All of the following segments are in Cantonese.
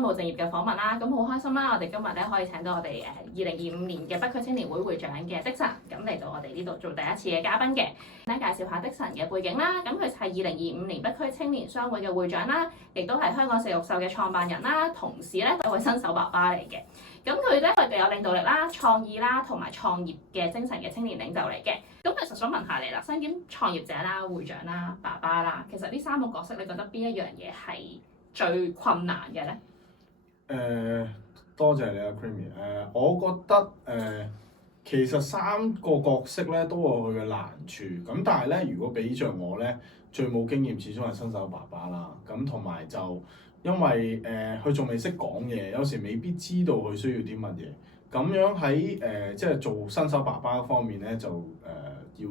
不務正業嘅訪問啦。咁好開心啦，我哋今日咧可以請到我哋2025年嘅北區青年會會長嘅的神，咁嚟到我哋呢度做第一次嘅嘉賓嘅。咧介紹下的神嘅背景啦，咁佢係2025年北區青年商會嘅會長啦，亦都係香港食肉獸嘅創辦人啦，同時咧都係新手爸爸嚟嘅。咁佢咧係具有領導力啦、創意啦同埋創業嘅精神嘅青年領袖嚟嘅。咁其實想問下你啦，身兼創業者啦、會長啦、爸爸啦，其實呢3個角色你覺得邊一樣嘢係最困難嘅咧？多謝你啊 Creamy。我覺得其實3個角色咧都有佢嘅難處。咁但係咧，如果俾着我咧，最冇經驗始終係新手爸爸啦。咁同埋就因為佢仲未識講嘢，有時未必知道佢需要啲乜嘢。咁樣喺即係做新手爸爸方面咧，就要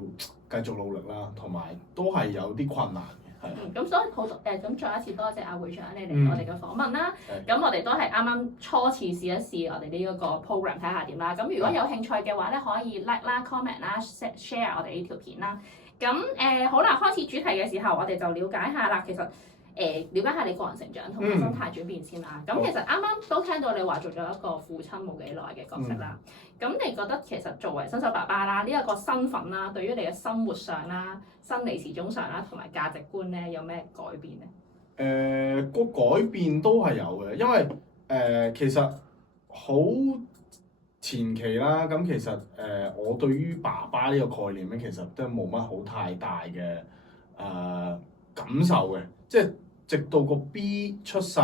繼續努力啦，同埋都係有啲困難嘅，係。咁所以好咁再一次多謝阿會長你嚟我哋嘅訪問啦。咁我哋都係啱啱初次試一試我哋呢一個 program 睇下點啦。咁如果有興趣嘅話咧，可以 like 啦、comment 啦、share 我哋呢條片啦。咁好啦，開始主題嘅時候，我哋就了解下啦。其實了解下你個人成長同埋心態轉變先啦。咁其實啱啱都聽到你話做咗一個父親冇幾耐嘅角色啦。咁你覺得其實作為新手爸爸啦，呢一個身份啦，對於你嘅生活上啦、生理時鐘上啦，同埋價值觀咧，有咩改變咧？個改變都係有嘅，因為其實好前期啦，咁其實我對於爸爸呢個概念咧，其實都冇乜好太大嘅感受嘅，即係直到個 B 出世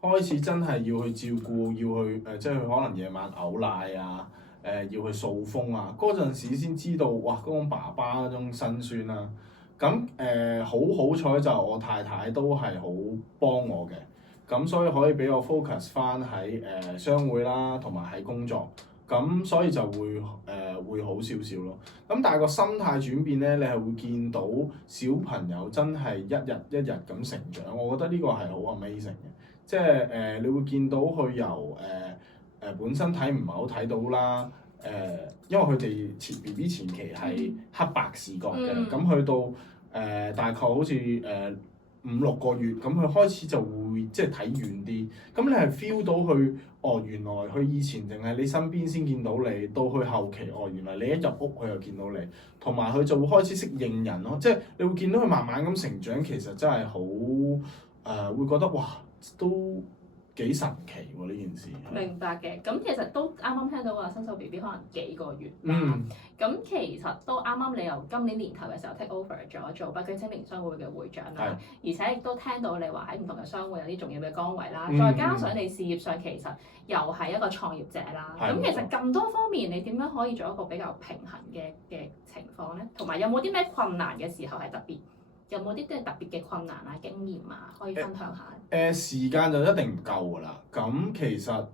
開始真係要去照顧，要去即係佢可能夜晚嘔奶啊，要去掃風啊，嗰陣時先知道哇嗰種爸爸嗰種辛酸啦。咁好彩就我太太都係好幫我嘅，咁所以可以俾我 focus 翻喺商會啦，同埋喺工作，咁所以就會好少少咯。咁但係個心態轉變咧，你係會見到小朋友真係一日一日咁成長，我覺得呢個係好 amazing 嘅，即係你會見到佢由本身睇唔係好睇到啦。因為佢哋BB 前期係黑白視覺嘅，咁去到大概好似5-6個月，咁佢開始就會即係睇遠啲。咁你係 feel 到佢原來佢以前淨係你身邊先見到你，到佢後期原來你一入屋佢又見到你，同埋佢就會開始適應人咯。即係你會見到佢慢慢咁成長，其實真係好會覺得哇都幾神奇喎呢件事。明白嘅，咁其實都啱啱聽到話新手 BB 可能幾個月啦。咁其實都啱啱你由今年年頭嘅時候 take over 咗做北區青年商會嘅會長啦，而且亦都聽到你話喺唔同嘅商會有啲重要嘅崗位啦，再加上你事業上其實又係一個創業者啦。咁其實咁多方面，你點樣可以做一個比較平衡嘅情況咧？同埋有冇啲咩困難嘅時候係特別？有冇啲特別嘅困難啊、經驗啊，可以分享下？時間就一定唔夠㗎啦。咁其實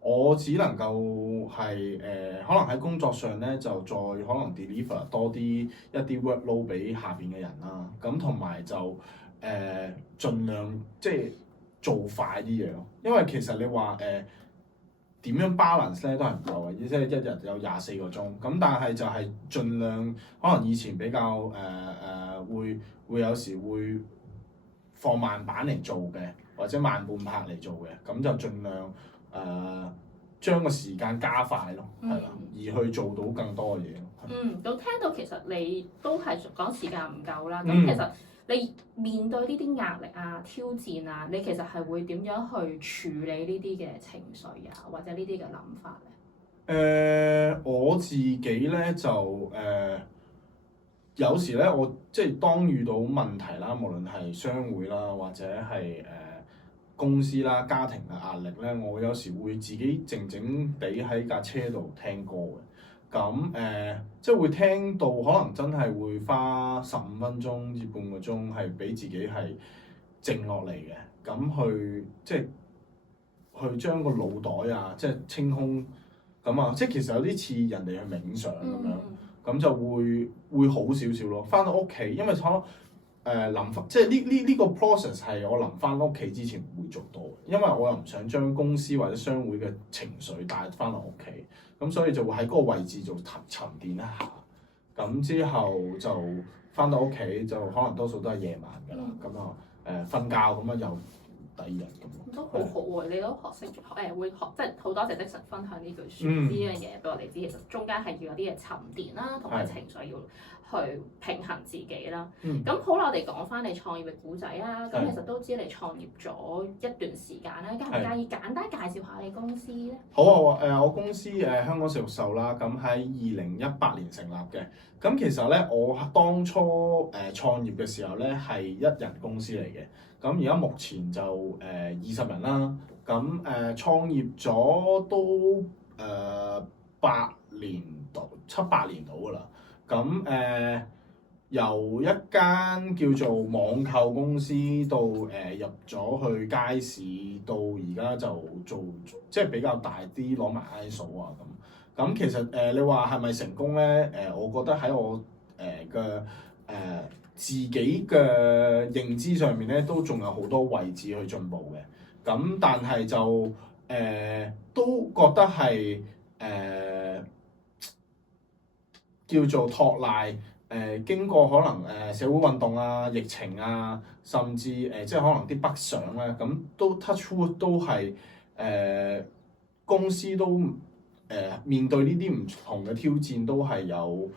我只能夠係可能喺工作上咧，就再可能 deliver 多啲一啲 workload 俾下邊嘅人啦。咁同埋就盡量即係做快啲嘢咯。因為其實你話點樣 balance 咧都係唔夠嘅，即係一日有24個鐘。咁但係就係盡量可能以前比較會有時會放慢版嚟做嘅，或者慢半拍嚟做嘅，咁就盡量將個時間加快咯，係啦，而去做到更多嘅嘢。咁聽到其實你都係講時間唔夠啦。咁其實你面對呢啲壓力啊、挑戰啊，你其實係會點樣去處理呢啲嘅情緒啊，或者呢啲嘅諗法咧？我自己咧就有時咧，我即係當遇到問題啦，無論係商會啦，或者係公司啦、家庭嘅壓力咧，我有時會自己靜靜地喺架車度聽歌嘅。咁即係會聽到，可能真係會花15分鐘至半個鐘，係俾自己係靜落嚟嘅。咁去即係去將個腦袋啊，即係清空咁啊，即係其實有啲似人哋去冥想咁樣。咁就會好少少咯。翻到屋企，因為可能臨翻，即係呢個 process 係我臨翻屋企之前會做到嘅，因為我又唔想將公司或者商會嘅情緒帶翻落屋企，咁所以就會喺嗰個位置做沉澱一下。咁之後就翻到屋企就可能多數都係夜晚㗎啦。咁啊瞓覺咁樣又第二日咁咯。都好好喎，你都學識會學，即係好多謝 Dixon 分享呢句説呢樣嘢俾我哋知。其實中間係要有啲嘢沉澱啦，同埋情緒要去平衡自己啦。咁好啦，我哋講翻你創業嘅故仔啊。咁其實都知你創業咗一段時間啦，介唔介意簡單介紹下你公司咧？好啊，我公司香港食肉獸啦，咁喺2018年成立嘅。咁其實咧，我當初創業嘅時候咧係一人公司嚟嘅。咁而家目前就20人啦。咁創業咗都7、8年到㗎啦。咁由一間叫做網購公司到入咗去街市，到而家就做即係比較大啲，攞埋 ISO 啊咁。咁其實你話係咪成功咧？我覺得喺我嘅自己嘅認知上面咧，都仲有好多位置去進步嘅。咁但係就都覺得係叫做托賴經過可能社會運動啊、疫情啊，甚至即係可能啲北上咧，咁都 touch wood 都係公司都面對呢啲唔同嘅挑戰，都係有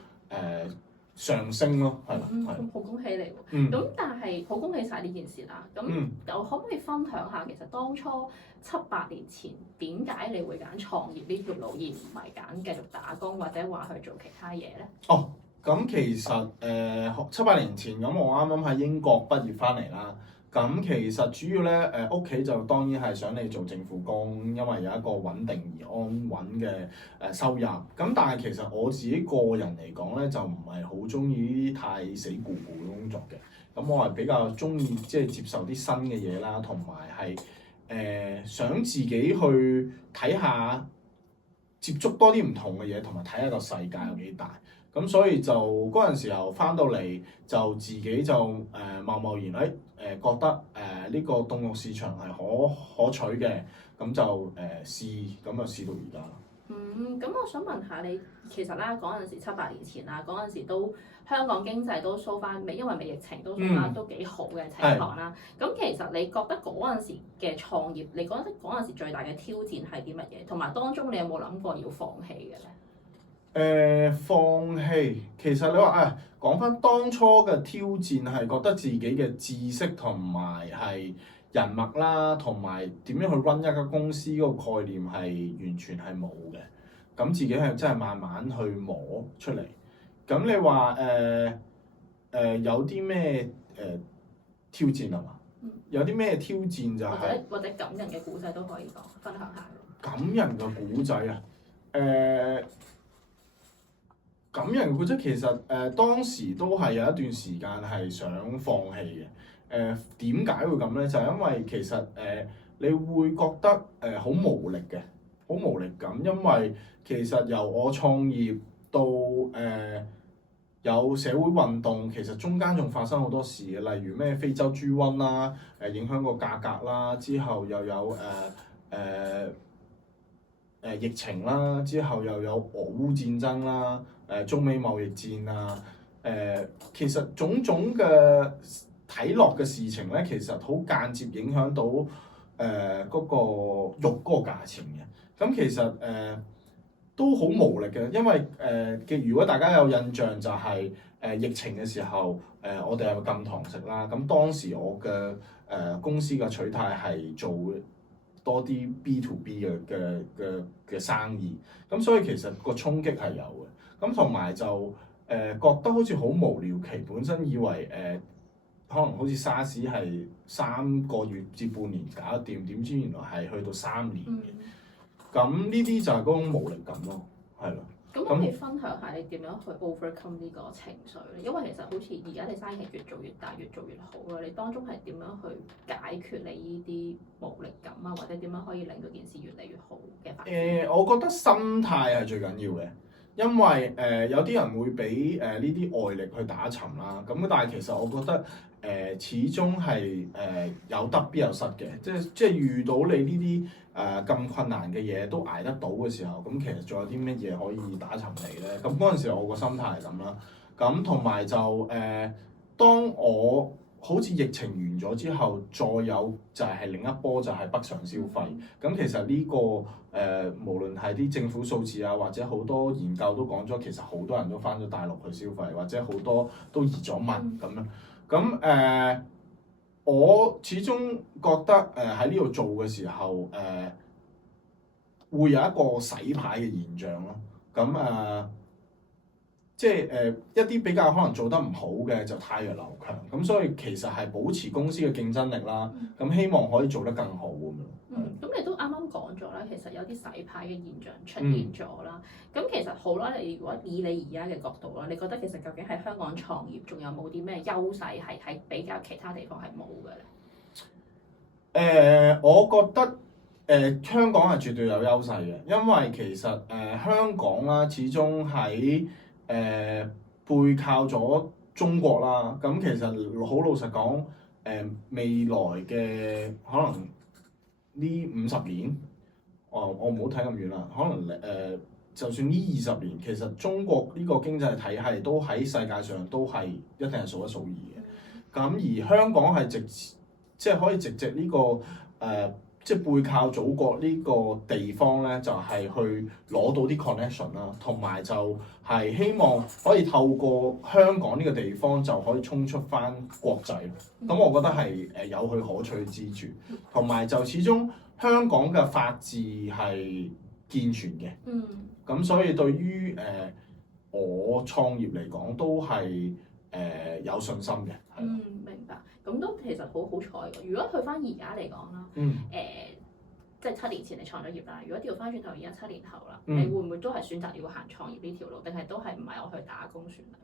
上升咯，係啦，係。好恭喜你喎！咁但係好恭喜晒呢件事啦。咁又可唔可以分享下，其實當初7、8年前點解你會揀創業呢條路，而唔係揀繼續打工或者話去做其他嘢咧？哦，咁其實7、8年前咁，我啱啱喺英國畢業翻嚟啦。咁其實主要咧屋企就當然係想你做政府工，因為有一個穩定而安穩嘅收入。咁但係其實我自己個人嚟講咧，就唔係好中意呢啲太死固固嘅工作嘅。咁我係比較中意即係接受啲新嘅嘢啦，同埋係想自己去睇下，接觸多啲唔同嘅嘢，同埋睇下個世界有幾大。咁所以就嗰陣時候翻到嚟，就自己就貿貿然覺得呢個凍肉市場係可取嘅，咁就試，咁就試到而家。咁我想問下你，其實啦嗰陣時7、8年前啦，嗰陣時都香港經濟都收翻未，因為未疫情都收翻都幾好嘅情況啦。咁其實你覺得嗰陣時嘅創業，你覺得嗰陣時最大嘅挑戰係啲乜嘢？同埋當中你有冇諗過要放棄嘅咧？放棄，其實你話講翻當初嘅挑戰係覺得自己嘅知識同埋係人脈啦，同埋點樣去 run 一間公司嗰個概念係完全係冇嘅。咁自己係真係慢慢去摸出嚟。咁你話有啲咩挑戰係嘛？有啲咩挑戰就係或者感人嘅故仔都可以講分享下。感人嘅故仔啊，感人嘅故仔其實當時都係有一段時間係想放棄嘅。點解會咁咧？就係因為其實你會覺得好無力嘅，好無力感，因為其實由我創業到有社會運動，其實中間仲發生好多事嘅，例如咩非洲豬瘟啦，影響個價格啦，之後又有疫情啦，之後又有俄烏戰爭啦，中美貿易戰啊，其實種種嘅睇落嘅事情咧，其實好間接影響到嗰個肉嗰個價錢嘅。咁其實都好無力嘅，因為如果大家有印象就係疫情嘅時候，我哋有禁堂食啦。咁當時我嘅公司嘅取態係做多啲 B to B 嘅生意，咁所以其實個衝擊係有嘅。咁同埋就覺得好似好無聊期，本身以為可能好似沙士係3個月至半年搞得掂，點知原來係去到3年嘅。咁呢啲就係嗰種無力感咯，係咯。咁可以分享下你點樣去 overcome 呢個情緒咧？因為其實好似而家你生意越做越大，越做越好啦。你當中係點樣去解決你呢啲無力感啊，或者點樣可以令到件事越嚟越好嘅發展？我覺得心態係最緊要嘅，因為有啲人會俾呢啲外力去打沉啦。咁但係其實我覺得始終係有得必有失嘅，即係遇到你呢啲咁困難嘅嘢都捱得到嘅時候，咁其實仲有啲乜嘢可以打沉你咧？咁嗰陣時我個心態係咁啦。咁同埋就當我好似疫情完咗之後，再有就係另一波就係北上消費。咁其實呢個無論係啲政府數字啊，或者好多研究都講咗，其實好多人都翻咗大陸去消費，或者好多都移咗民咁樣。咁我始終覺得喺呢度做嘅時候會有一個洗牌嘅現象咯。咁即係一啲比較可能做得唔好嘅就汰弱留強，咁所以其實係保持公司嘅競爭力啦。咁希望可以做得更好咁樣。咁你都啱啱講咗啦，其實有啲洗牌嘅現象出現咗啦。咁其實好啦，你如果以你而家嘅角度啦，你覺得其實究竟喺香港創業仲有冇啲咩優勢係喺比較其他地方係冇嘅咧？我覺得香港係絕對有優勢嘅，因為其實香港啦，始終喺背靠咗中國啦，咁其實好老實講，未來嘅可能呢50年，我唔好睇咁遠啦，可能就算呢20年，其實中國呢個經濟體系都喺世界上都係一定係數一數二嘅。咁而香港係即係可以藉呢個即係背靠祖國呢個地方咧，就係去攞到啲 connection 啦，同埋就係希望可以透過香港呢個地方就可以衝出翻國際。咁我覺得係有佢可取之處，同埋就始終香港嘅法治係健全嘅。咁所以對於我創業嚟講都係有信心嘅。明白。咁都其實好好彩㗎。如果去翻而家嚟講啦，即係7年前你創咗業啦。如果調翻轉頭而家7年後啦，你會唔會都係選擇要行創業呢條路，定係都係唔係我去打工算啦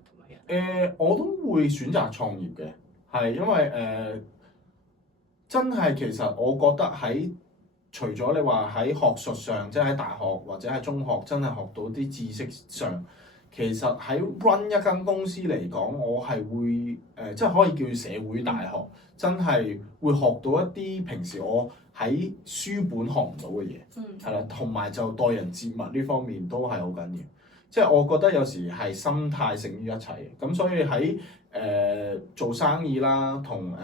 咁樣？我都會選擇創業嘅，係因為真係其實我覺得喺除咗你話喺學術上，即係喺大學或者喺中學真係學到啲知識上。其實喺 run 一間公司嚟講，我係會即係可以叫社會大學，真係會學到一啲平時我喺書本學唔到嘅嘢，係啦，同埋就待人接物呢方面都係好緊要。即係我覺得有時係心態勝於一切，咁所以喺做生意啦，同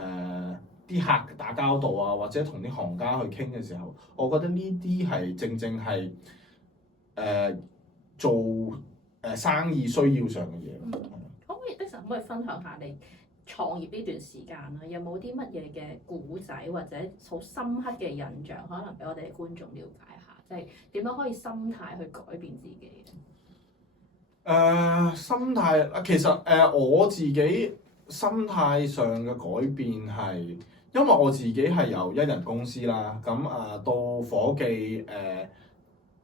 啲客打交道啊，或者同啲行家去傾嘅時候，我覺得呢啲係正正係做生意需要上嘅嘢。可唔可以Dixon可唔可以分享下你創業呢段時間啦？有冇啲乜嘢嘅故仔或者好深刻嘅印象，可能俾我哋嘅觀眾了解下，即係點樣可以心態去改變自己？心態啊，其實我自己心態上嘅改變係，因為我自己係由一人公司啦，咁到夥計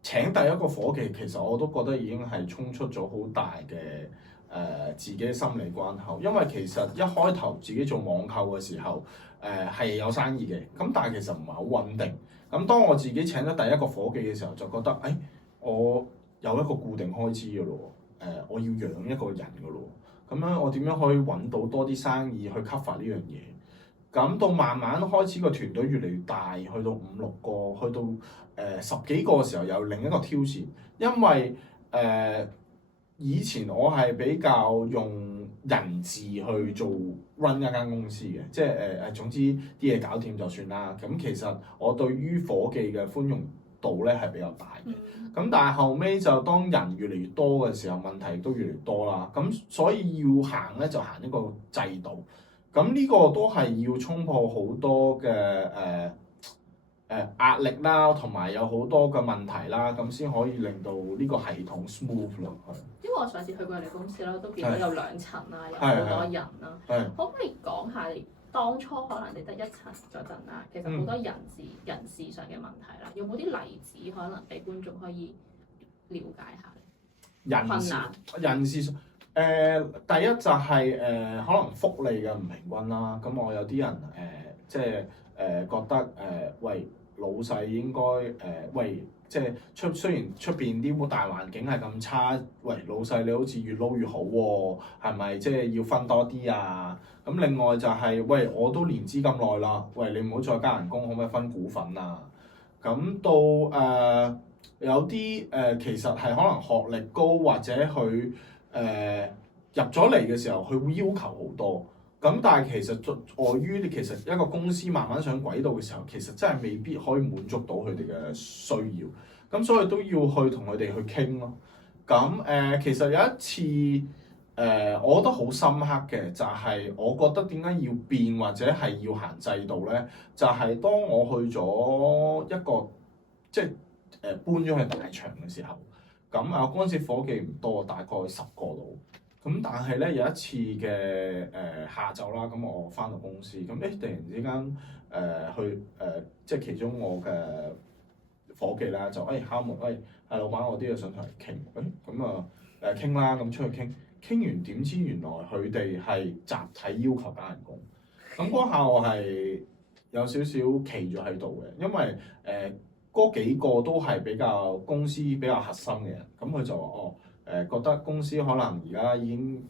請第一個夥計，其實我都覺得已經係衝出咗好大嘅自己心理關口，因為其實一開頭自己做網購嘅時候，係有生意嘅，咁但係其實唔係好穩定。咁當我自己請咗第一個夥計嘅時候，就覺得我有一個固定開支嘅咯，我要養一個人嘅咯，咁樣我點樣可以揾到多啲生意去 cover 呢樣嘢？咁到慢慢開始個團隊越嚟越大，去到5、6個，去到10幾個嘅時候，有另一個挑戰，因為以前我係比較用人字去做 run 一間公司嘅，即係總之啲嘢搞掂就算啦。咁其實我對於夥計嘅寬容度咧係比較大嘅。咁但係後尾就當人越嚟越多嘅時候，問題都越嚟越多啦。咁所以要行咧就行一個制度。咁呢個都係要衝破好多嘅壓力啦，同埋有好多嘅問題啦，咁先可以令到呢個系統 smooth 落去。因為我上次去過你公司啦，都見到有2層啦，有好多人啦。可唔可以講下你當初可能你得1層嗰陣啦，其實好多人事上嘅問題啦，有冇啲例子可能俾觀眾可以了解下？困難人事上。第一就係可能福利嘅唔平均啦，咁我有啲人即係覺得喂老細應該喂即係雖然出邊啲大環境係咁差，喂老細你好似越撈越好喎，係咪即係要分多啲啊？咁另外就係喂我都年資咁耐啦，喂你唔好再加人工，可唔可以分股份啊？咁到有啲其實係可能學歷高或者佢入咗嚟嘅時候，佢會要求好多，咁但係其實礙於其實一個公司慢慢上軌道嘅時候，其實真係未必可以滿足到佢哋嘅需要，咁所以都要去同佢哋去傾咯。咁其實有一次我覺得好深刻嘅就係我覺得點解要變或者係要行制度咧，就係當我去咗一個即係搬咗去大場嘅時候，咁嗰陣時夥計唔多，大概10個度。咁但係咧有一次嘅下晝啦，咁我翻到公司，咁突然之間去即係其中我嘅夥計啦，就敲門，係老闆，我啲嘢想同你傾，咁傾啦，咁出去傾完點知原來佢哋係集體要求加人工，咁嗰下我係有少少企咗喺度嘅，因為嗰幾個都係比較公司比較核心嘅人，咁佢就話覺得公司可能而家已經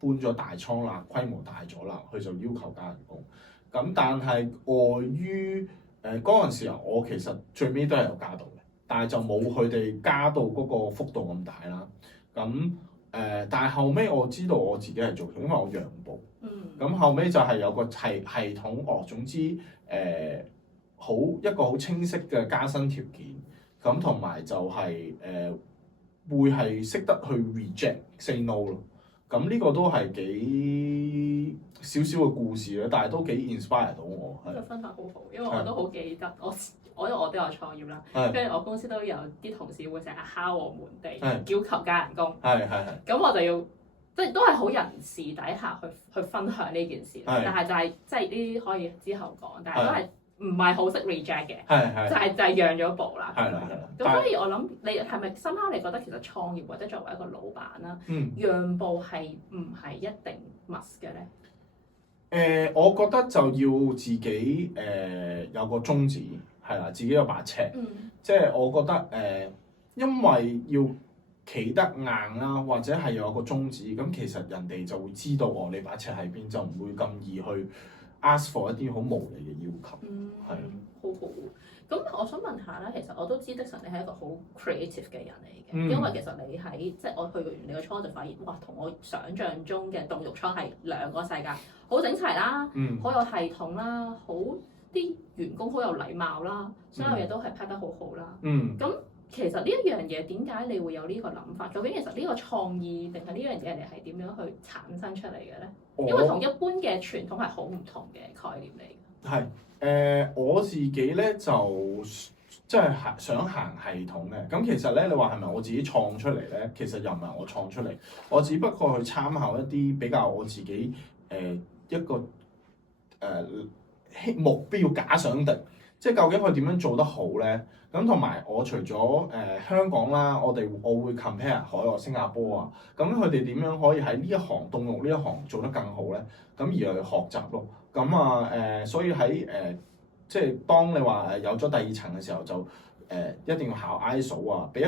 搬咗大倉啦，規模大咗啦，佢就要求加人工。咁但係礙於嗰陣時候，我其實最尾都係有加到嘅，但係就冇佢哋加到嗰個幅度咁大啦。咁但係後尾我知道我自己係做，因為我讓步。咁後尾就係有個系統，總之一個好清晰嘅加薪條件，咁同埋就係會係識得去 reject say no 咯，咁呢個都係幾少少嘅故事咧，但係都幾 inspire 到我。呢個分享好好，因為我都好記得因為我都有創業啦，跟住我公司都有啲同事會成日敲我門地，要求加人工。咁我就要即係都係好人事底下去分享呢件事，但係就係即係呢啲可以之後講，但係都係唔係好識 reject 嘅，就係讓咗步啦。咁所以我諗你係咪深刻？你覺得其實創業或者作為一個老闆啦，讓步係唔係一定 must 嘅咧？我覺得就要自己有個宗旨，係啦，自己有把尺，即係我覺得因為要企得硬啦，或者係有個宗旨，咁其實人哋就會知道你把尺喺邊，就唔會咁易去 ask for 一啲好無理嘅要求，係好好。咁我想問下咧，其實我都知的神你係一個好 creative 嘅人嚟嘅，因為其實你喺即係我去完你個倉就發現，哇，同我想象中嘅凍肉倉係兩個世界，好整齊啦，好有系統啦，好啲員工好有禮貌啦，所有嘢都係拍得好好啦。咁其實呢一樣嘢點解你會有呢個諗法？究竟其實呢個創意定係呢樣嘢你係點樣去產生出嚟嘅咧？因為同一般嘅傳統係好唔同嘅概念嚟嘅。我自己咧就即係想行系統嘅。咁其實咧，你話係咪我自己創出嚟咧？其實又唔係我創出嚟，我只不過去參考一啲比較我自己一個目標假想敵，即係究竟佢點樣做得好咧？咁同埋我除咗香港啦，我會 compare 海外新加坡啊，咁佢哋點樣可以喺呢一行凍肉呢一行做得更好咧？咁而去學習咯。咁所以喺即係當你話有咗第二層嘅時候，就一定要考 ISO 啊，俾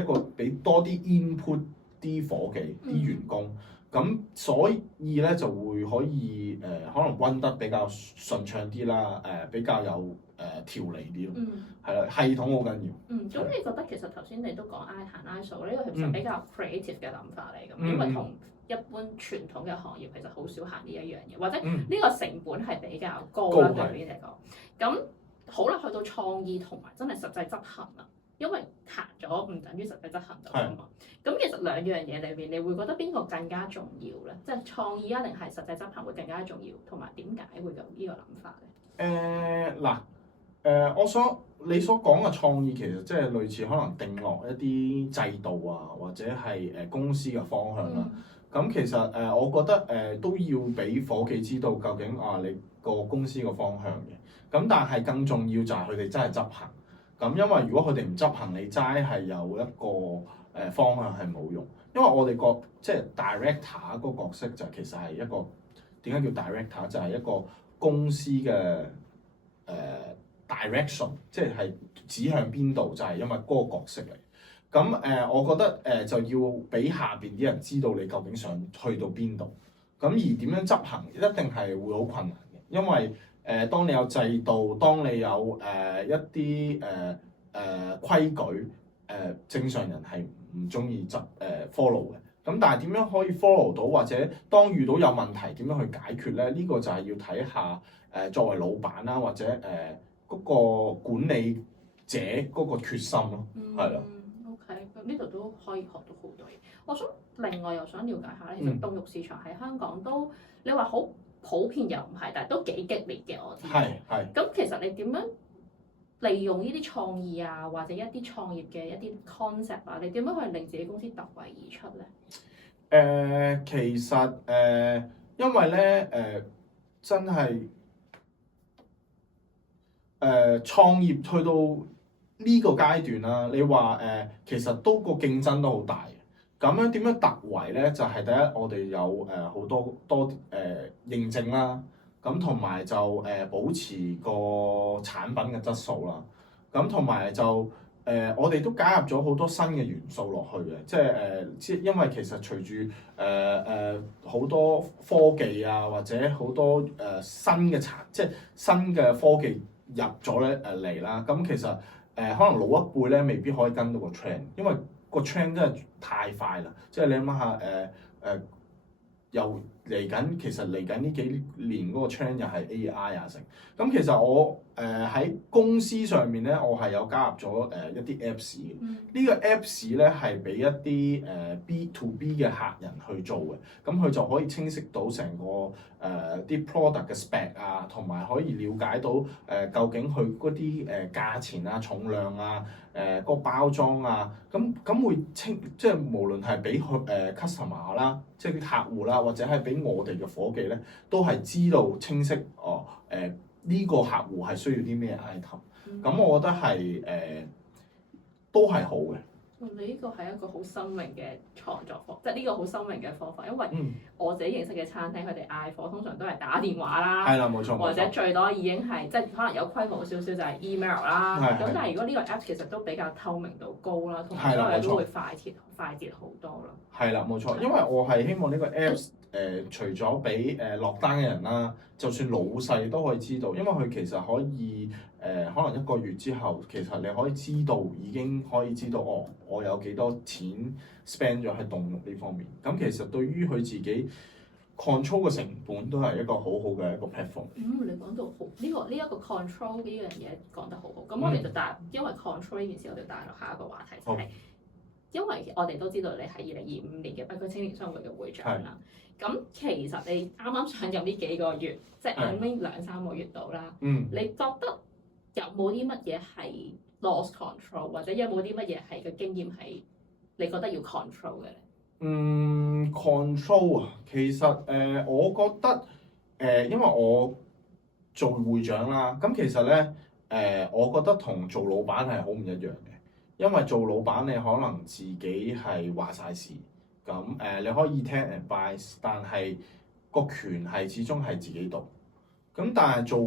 多啲 input 啲夥計啲員工，咁所以咧就會可以可能溫得比較順暢啲啦，比較有條理啲咯，係啦，系統好緊要。咁你覺得其實頭先你都講行 ISO 呢個其實比較 creative 嘅諗法嚟咁，因為同一般傳統嘅行業其實好少行呢一樣嘢，或者呢個成本係比較高啦對於你嚟講。咁好啦，去到創意同埋真係實際執行啦，因為行咗唔等於實際執行到啊嘛。咁其實兩樣嘢裏邊，你會覺得邊個更加重要咧？即係創意啊，定係實際執行會更加重要？同埋點解會有呢個諗法咧？你所講嘅創意其實即係類似可能定落一啲制度啊，或者係公司嘅方向啦。咁其實我覺得都要俾夥計知道究竟你個公司個方向嘅。咁但係更重要就係佢哋真係執行。咁因為如果佢哋唔執行，你齋係有一個方向係冇用。因為我哋即係 director 個角色就其實係一個點解叫 director？ 就係一個公司嘅direction， 即係指向邊度，就係因為嗰個角色嚟。咁我覺得就要俾下邊啲人知道你究竟想去到邊度。咁而點樣執行，一定係會好困難嘅，因為當你有制度，當你有一啲規矩，正常人係唔中意follow嘅。咁但係點樣可以 follow 到，或者當遇到有問題點樣去解決咧？呢個就係要睇下作為老闆啦，或者嗰個管理者嗰個決心咯，係啦。OK，咁呢度都可以學到好多嘢。我想另外又想了解下咧，其實凍肉市場喺香港都你話好普遍又唔係，但係都幾激烈嘅我知。係。咁其實你點樣利用呢啲創意啊，或者一啲創業嘅一啲 concept 啊，你點樣去令自己公司突圍而出咧？其實因為咧真係創業去到呢個階段啦，你話其實都個競爭都好大嘅。咁樣點樣突圍咧？就係第一，我哋有好多認證啦，咁同埋就保持個產品嘅質素啦。咁同埋就我哋都加入咗好多新嘅元素落去嘅，即係因為其實隨住好多科技啊，或者好多新嘅即係新嘅科技入咗咧嚟啦。咁其實可能老一輩咧未必可以跟到個 trend，因為個 trend 真係太快啦。即係你諗下又嚟緊，其實嚟緊呢幾年嗰個 trend 又係 AI 啊成。咁其實我喺公司上面咧，我係有加入咗一啲 Apps 嘅。呢個 Apps 咧係俾一啲B to B 嘅客人去做嘅，咁佢就可以清晰到成個啲 product 嘅 spec 啊，同埋可以了解到究竟佢嗰啲價錢啊、重量啊、嗰個包裝啊，咁會即係無論係俾佢customer 啦，即係啲客戶啦，或者係俾我哋嘅伙計咧，都係知道清晰呢個客戶係需要啲咩 item，咁我覺得係都係好嘅。你呢個係一個好新穎嘅創作方，即係呢個好新穎嘅方法，因為我自己認識嘅餐廳，佢哋嗌貨通常都係打電話啦，係啦，冇錯，或者最多已經係即係可能有規模少少就係 email 啦。咁但係如果呢個 app 其實都比較透明度高啦，同埋都會快捷好多啦。係啦，冇錯，因為我係希望呢個 app 除咗俾落單嘅人啦，就算老細都可以知道，因為佢其實可以可能1個月之後，其實你可以知道已經可以知道我有幾多錢 spend 咗喺凍肉呢方面。咁其實對於佢自己 control 嘅成本都係一個好好嘅一個 platform。你講到好呢一個 control 呢樣嘢講得好好。咁我哋就因為 control 呢件事，我哋帶落下一個話題就係。因為我哋都知道你係2025年嘅北區青年商會嘅會長啦，咁其實你啱啱上任呢幾個月，即係啱啱2-3個月度啦，你覺得有冇啲乜嘢係 lost control，或者有冇啲乜嘢係嘅經驗係你覺得要 control 嘅咧？control 啊，其實我覺得因為我做會長啦，咁其實咧我覺得同做老闆係好唔一樣嘅。因為做老闆你可能自己係話晒事，咁你可以聽 advice，但係個權係始終係自己度。咁但係做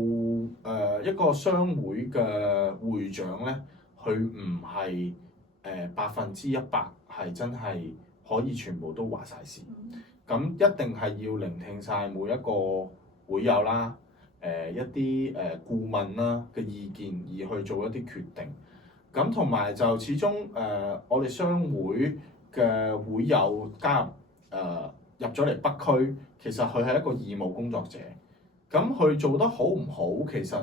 一個商會嘅會長咧，佢唔係100%係真係可以全部都話晒事。咁一定係要聆聽晒每一個會友啦，一啲顧問啦嘅意見，而去做一啲決定。咁同埋就始終我哋商會嘅會友加入入咗嚟北區，其實佢係一個義務工作者。咁佢做得好唔好，其實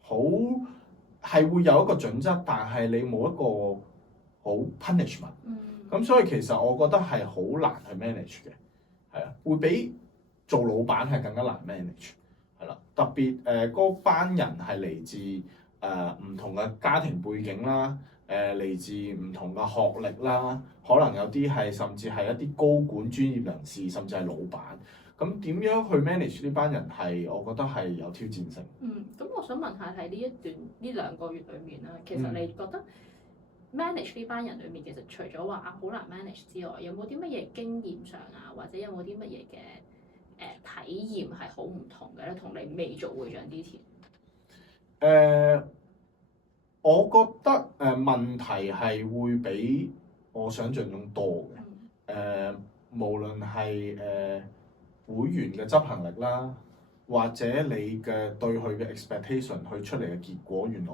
好係會有一個準則，但係你冇一個好 punishment。咁所以其實我覺得係好難去 manage 嘅，係啊，會比做老闆係更加難 manage，係啦。特別嗰班人係嚟自唔同嘅家庭背景啦，嚟自唔同嘅學歷啦，可能有啲係甚至係一啲高管專業人士，甚至係老闆。咁點樣去 manage 呢班人係，我覺得係有挑戰性。咁我想問下喺呢2個月裡面啦，其實你覺得 manage 呢班人裡面，其實除咗話好難 manage 之外，有冇啲乜嘢經驗上啊，或者有冇啲乜嘢嘅體驗係好唔同嘅咧？同你未做會長之前？我覺得問題係會比我想象中多嘅。無論係會員嘅執行力啦，或者你嘅對佢嘅 expectation 去出嚟嘅結果，原來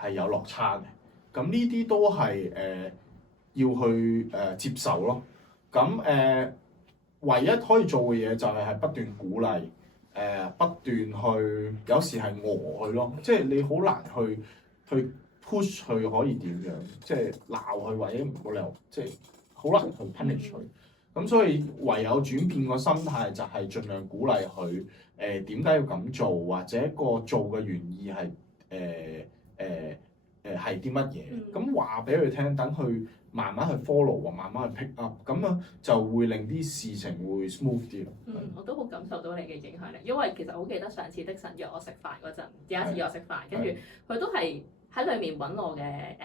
係有落差嘅。咁呢啲都係要去接受咯。咁唯一可以做嘅嘢就係不斷鼓勵，不斷去，有時係佢咯，即係你好難去 push 佢可以點樣，即係鬧佢或者冇理由，即係好難去 punish 佢。咁所以唯有轉變個心態，就係盡量鼓勵佢點解要咁做，或者個做嘅原意係係啲乜嘢。咁話俾佢聽，等佢慢慢去 follow 或慢慢去 pick up，咁樣就會令啲事情會 smooth 啲咯。我都好感受到你嘅影響力，因為其實好記得上次的神約我食飯嗰陣，有一次約我食飯，跟住佢都係喺裏面揾我嘅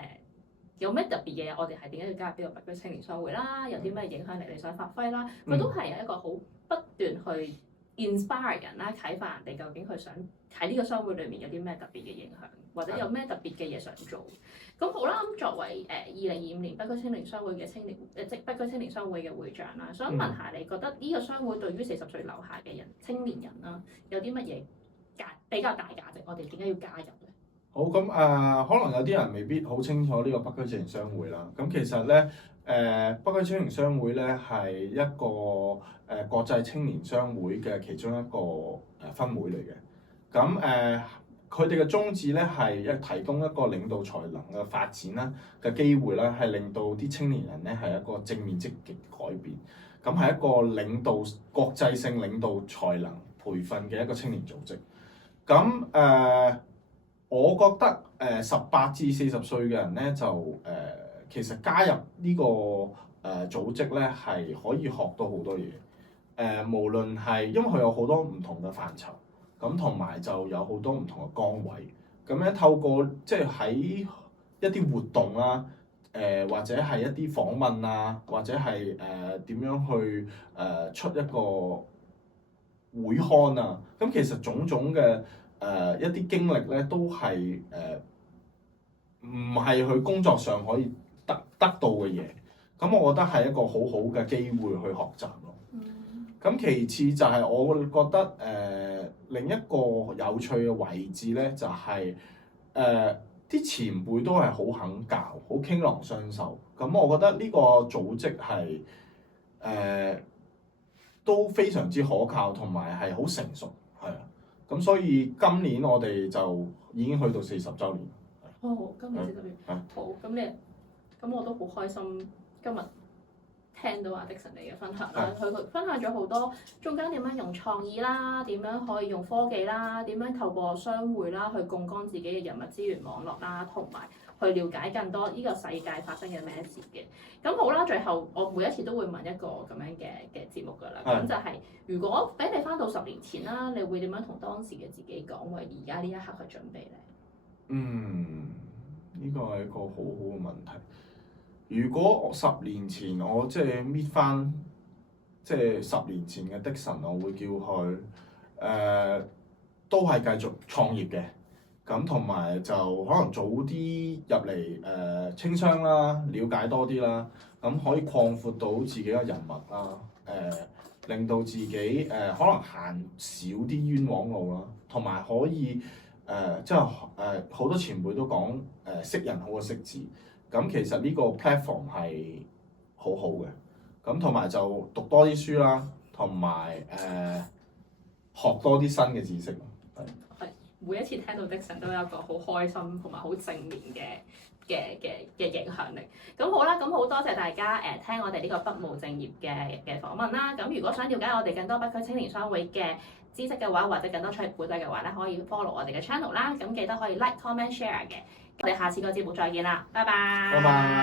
有咩特別嘅嘢？我哋係點解要加入呢個北區青年商會啦？有啲咩影響力你想發揮啦？佢都係有一個好不斷去 inspire 人啦，啟發人哋究竟佢想喺呢個商會裏面有啲咩特別嘅影響，或者有咩特別嘅嘢想做。咁好啦，咁作為2025年北區青年商會嘅即北區青年商會嘅會長啦，想問下你覺得呢個商會對於40歲樓下嘅青年人啦，有啲乜嘢比較大價值？我哋點解要加入咧？好，咁可能有啲人未必好清楚呢個北區青年商會啦。咁其實咧，北區青年商會咧係一個國際青年商會嘅其中一個分會嚟嘅。咁佢哋嘅宗旨咧係提供一個領導才能嘅發展啦嘅機會啦，係令到啲青年人咧係一個正面積極改變。咁係一個國際性領導才能培訓嘅一個青年組織。咁我覺得18至40歲嘅人咧就其實加入呢個組織咧係可以學到好多嘢。無論係因為佢有好多唔同嘅範疇，咁同埋就有好多唔同嘅崗位。咁咧透過即係喺一啲活動啦，或者係一啲訪問啊，或者係點樣去出一個會刊啊，咁其實種種嘅一啲經歷咧，都係唔係佢工作上可以得到嘅嘢。咁我覺得係一個好好嘅機會去學習咯。咁其次就係我覺得另一個有趣嘅位置咧，就係啲前輩都係好肯教，好傾囊相授。咁我覺得呢個組織係都非常之可靠，同埋係好成熟，係啊。咁所以今年我哋就已經去到40週年。哦，今年40週年。好，咁我都好開心今日聽到阿的神你嘅分享啦。佢分享咗好多中間點樣用創意啦，點樣可以用科技啦，點樣透過商會啦去槓桿自己嘅人物資源網絡啦，同埋去了解更多呢個世界發生嘅咩事嘅。咁好啦，最後我每一次都會問一個咁樣嘅節目㗎啦。咁就係如果俾你翻到10年前啦，你會點樣同當時嘅自己講，為而家呢一刻去準備咧？呢個係一個好好嘅問題。如果我10年前我即係搣翻，即係10年前嘅的神，我會叫佢都係繼續創業嘅，咁同埋就可能早啲入嚟青商啦，了解多啲啦，咁可以擴闊到自己嘅人脈啦，令到自己可能行少啲冤枉路啦，同埋可以即係好多前輩都講識人好過識字。咁其實呢個 platform 係好好嘅，咁同埋就讀多啲書啦，同埋學多啲新嘅知識。係每一次聽到的神都有一個好開心同埋好正面嘅影響力。咁好啦，咁好多謝大家聽我哋呢個不務正業嘅訪問啦。咁如果想了解我哋更多北區青年商會嘅知識嘅話，或者更多創業故仔嘅話咧，可以 follow 我哋嘅 channel 啦。咁記得可以 like、comment、share 嘅。我哋下次個節目再見啦，拜拜。拜拜。